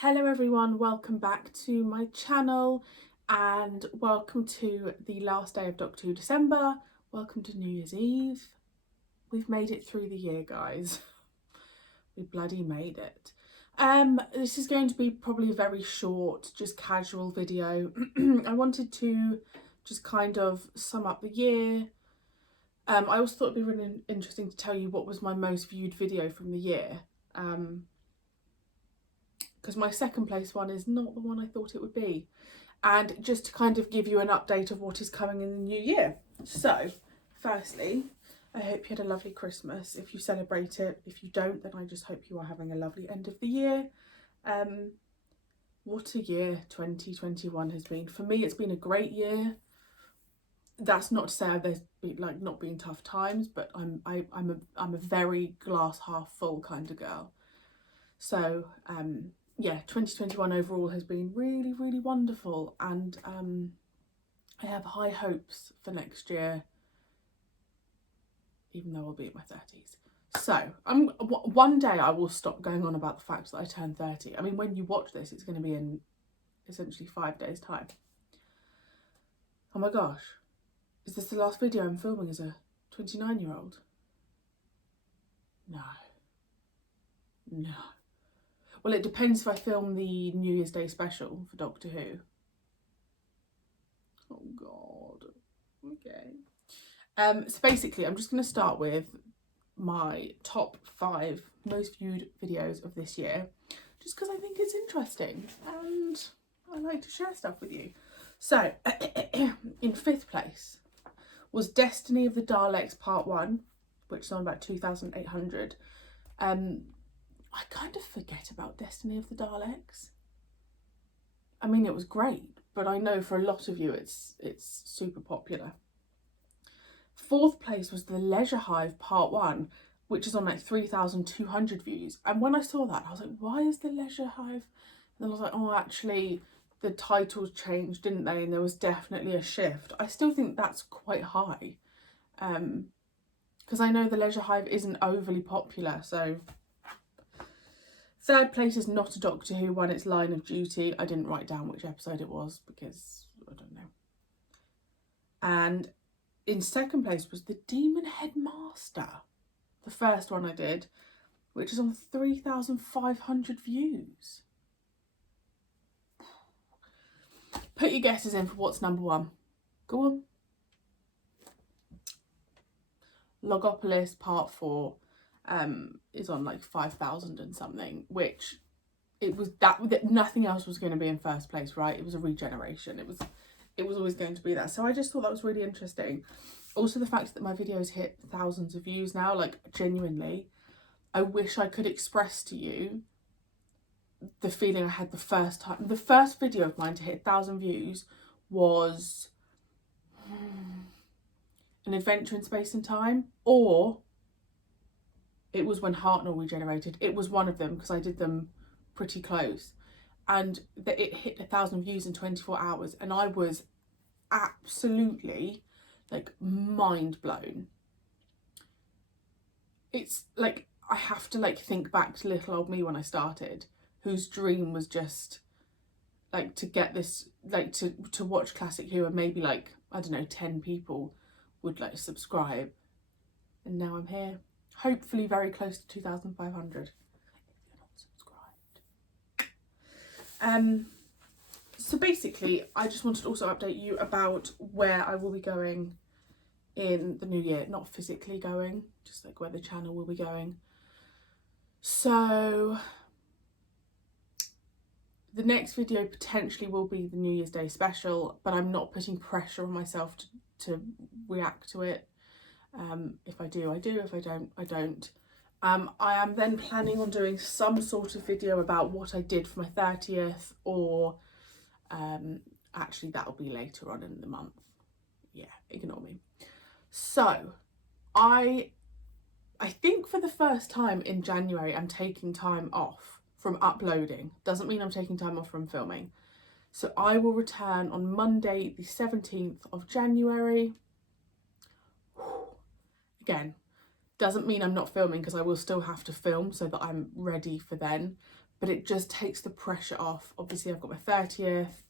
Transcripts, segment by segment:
Hello everyone, welcome back to my channel and welcome to the last day of Doctor Who December. Welcome to New Year's Eve. We've made it through the year, guys. We bloody made it. This is going to be probably a very short, just casual video. I wanted to just kind of sum up the year. I also thought it'd be really interesting to tell you what was my most viewed video from the year. Because my second place one is not the one I thought it would be. And just to kind of give you an update of what is coming in the new year. So, firstly, I hope you had a lovely Christmas. If you celebrate it, if you don't, then I just hope you are having a lovely end of the year. What a year 2021 has been. For me, it's been a great year. That's not to say there's been, not been tough times, but I'm a very glass half full kind of girl. So, yeah, 2021 overall has been really, really wonderful, and I have high hopes for next year, even though I'll be in my 30s. So, one day I will stop going on about the fact that I turned 30. I mean, when you watch this, it's going to be in essentially 5 days' time. Oh my gosh, is this the last video I'm filming as a 29-year-old? No. No. Well, it depends if I film the New Year's Day special for Doctor Who. Oh God. Okay. So basically, I'm just going to start with my top 5 most viewed videos of this year, just because I think it's interesting and I like to share stuff with you. So, in 5th place was Destiny of the Daleks Part 1, which is on about 2,800. I kind of forget about Destiny of the Daleks. I mean, it was great, but I know for a lot of you it's super popular. 4th place was The Leisure Hive Part 1, which is on like 3,200 views. And when I saw that, I was like, why is The Leisure Hive? And then I was like, oh, actually, the titles changed, didn't they? And there was definitely a shift. I still think that's quite high. Because I know The Leisure Hive isn't overly popular, so... 3rd place is not a Doctor Who one, it's Line of Duty. I didn't write down which episode it was because I don't know. And in 2nd place was The Demon Headmaster, the first one I did, which is on 3,500 views. Put your guesses in for what's number 1. Go on. Logopolis Part 4. Is on like 5,000 and something, which it was that nothing else was going to be in 1st place, right? It was a regeneration. It was always going to be that. So I just thought that was really interesting. Also, the fact that my videos hit thousands of views now, like genuinely, I wish I could express to you the feeling I had the first time. The first video of mine to hit 1,000 views was An Adventure in Space and Time, or it was when Hartnell regenerated. It was one of them because I did them pretty close. And that it hit 1,000 views in 24 hours. And I was absolutely like mind blown. It's like, I have to like think back to little old me when I started, whose dream was just like to get this, like to watch Classic Who, and maybe like, I don't know, 10 people would like subscribe. And now I'm here. Hopefully very close to 2,500 if you're not subscribed. So basically, I just wanted to also update you about where I will be going in the new year. Not physically going, just like where the channel will be going. So the next video potentially will be the New Year's Day special, but I'm not putting pressure on myself to react to it. If I do, I do. If I don't, I don't. I am then planning on doing some sort of video about what I did for my 30th, or actually that'll be later on in the month. Yeah, ignore me. So I think for the first time in January, I'm taking time off from uploading. Doesn't mean I'm taking time off from filming. So I will return on Monday, the 17th of January. Again, doesn't mean I'm not filming, because I will still have to film so that I'm ready for then. but it just takes the pressure off. Obviously I've got my 30th.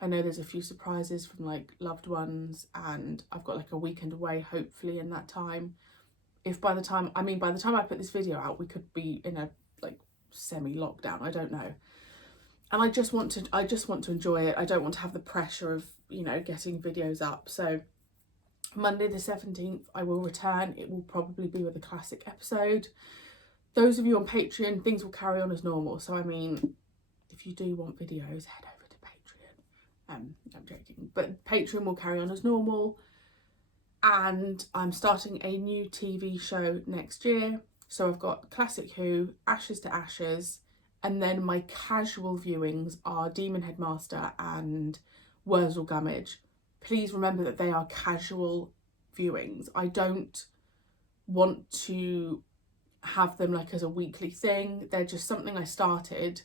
I know there's a few surprises from like loved ones, and I've got like a weekend away hopefully in that time. If by the time I put this video out, we could be in a like semi-lockdown, I don't know. And I just want to enjoy it. I don't want to have the pressure of, you know, getting videos up. So Monday the 17th I will return. It will probably be with a classic episode. Those of you on Patreon, things will carry on as normal. So I mean, if you do want videos, head over to Patreon. I'm joking, but Patreon will carry on as normal. And I'm starting a new TV show next year. So I've got Classic Who, Ashes to Ashes, and then my casual viewings are Demon Headmaster and Wurzel Gummidge. Please remember that they are casual viewings. I don't want to have them like as a weekly thing. They're just something I started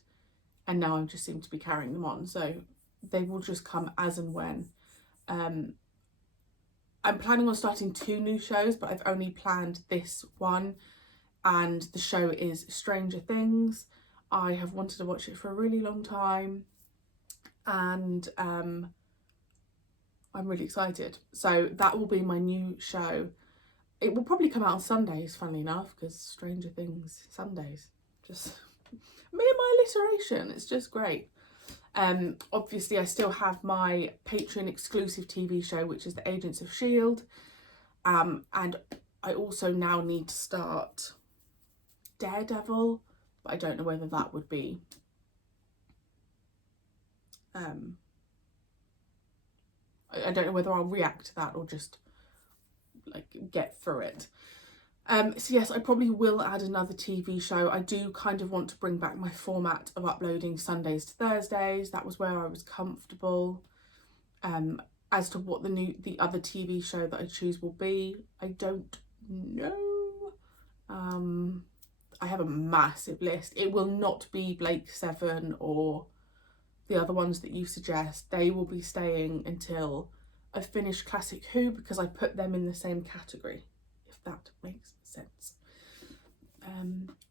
and now I just seem to be carrying them on. So they will just come as and when. I'm planning on starting 2 new shows, but I've only planned this one, and the show is Stranger Things. I have wanted to watch it for a really long time, and I'm really excited. So that will be my new show. It will probably come out on Sundays, funnily enough, because Stranger Things Sundays. Just me and my alliteration, it's just great. Obviously I still have my Patreon exclusive TV show, which is the Agents of S.H.I.E.L.D. And I also now need to start Daredevil, but I don't know whether that would be I don't know whether I'll react to that or just like get through it. So yes, I probably will add another TV show. I do kind of want to bring back my format of uploading Sundays to Thursdays. That was where I was comfortable. As to what the other TV show that I choose will be, I don't know. I have a massive list. It will not be Blake 7 or the other ones that you suggest. They will be staying until I finish Classic Who, because I put them in the same category, if that makes sense.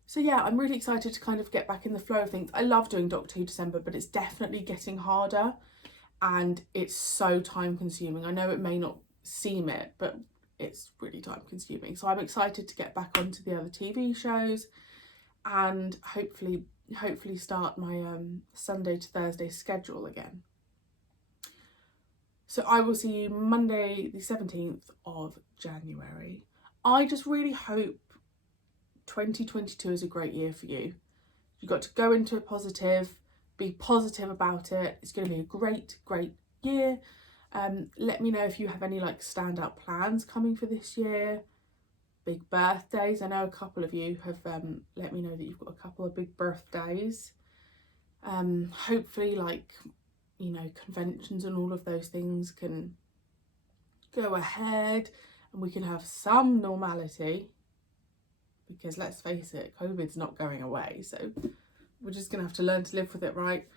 So yeah, I'm really excited to kind of get back in the flow of things. I love doing Doctor Who December, but it's definitely getting harder and it's so time consuming. I know it may not seem it, but it's really time consuming. So I'm excited to get back onto the other TV shows and hopefully start my Sunday to Thursday schedule again. So I will see you Monday the 17th of January. I just really hope 2022 is a great year for you. You've got to go into it positive, be positive about it. It's going to be a great year. Let me know if you have any like standout plans coming for this year. Big birthdays. I know a couple of you have let me know that you've got a couple of big birthdays. Hopefully, like, you know, conventions and all of those things can go ahead and we can have some normality, because let's face it, COVID's not going away, so we're just gonna have to learn to live with it, right?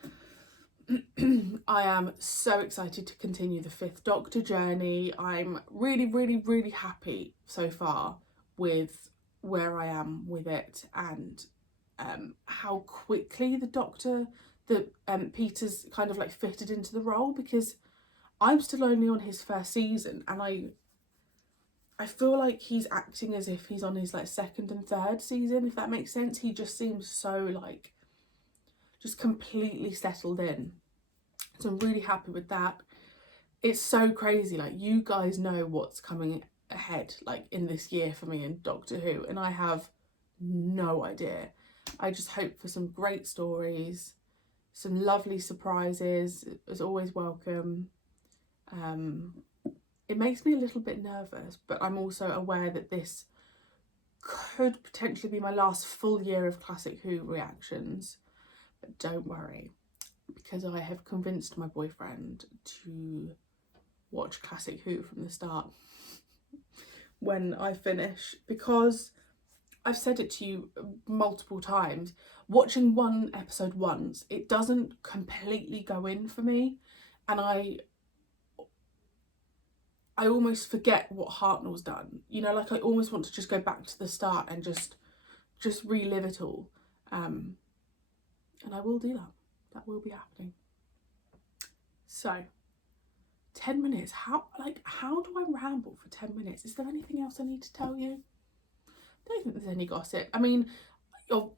I am so excited to continue the 5th Doctor journey. I'm really happy so far with where I am with it, and how quickly Peter's kind of like fitted into the role, because I'm still only on his first season and I feel like he's acting as if he's on his like 2nd and 3rd season, if that makes sense. He just seems so like just completely settled in. So I'm really happy with that. It's so crazy, like you guys know what's coming ahead like in this year for me in Doctor Who, and I have no idea. I just hope for some great stories, some lovely surprises, as always welcome. It makes me a little bit nervous, but I'm also aware that this could potentially be my last full year of Classic Who reactions. But don't worry, because I have convinced my boyfriend to watch Classic Who from the start when I finish, because I've said it to you multiple times, watching one episode once, it doesn't completely go in for me, and I almost forget what Hartnell's done. You know, like I almost want to just go back to the start and just relive it all. And I will do that. That will be happening. So, 10 minutes. How do I ramble for 10 minutes? Is there anything else I need to tell you? I don't think there's any gossip. I mean,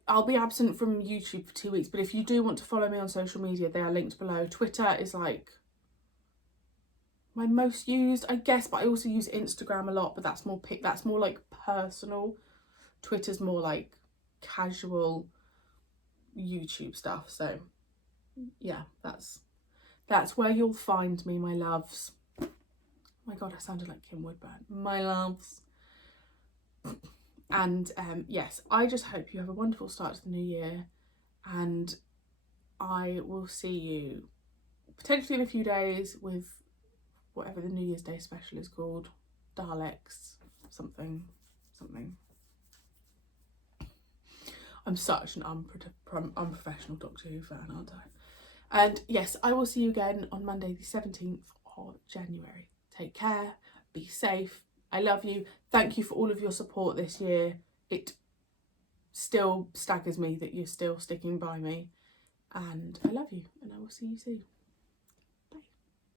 I'll be absent from YouTube for 2 weeks, but if you do want to follow me on social media, they are linked below. Twitter is like my most used, I guess, but I also use Instagram a lot, but that's more like personal. Twitter's more like casual YouTube stuff. So yeah, that's where you'll find me, my loves. Oh my god, I sounded like Kim Woodburn. My loves. And yes, I just hope you have a wonderful start to the new year, and I will see you potentially in a few days with whatever the New Year's Day special is called. Daleks, something. I'm such an unprofessional Doctor Who fan, aren't I? And yes, I will see you again on Monday the 17th of January. Take care, be safe. I love you. Thank you for all of your support this year. It still staggers me that you're still sticking by me. And I love you, and I will see you soon.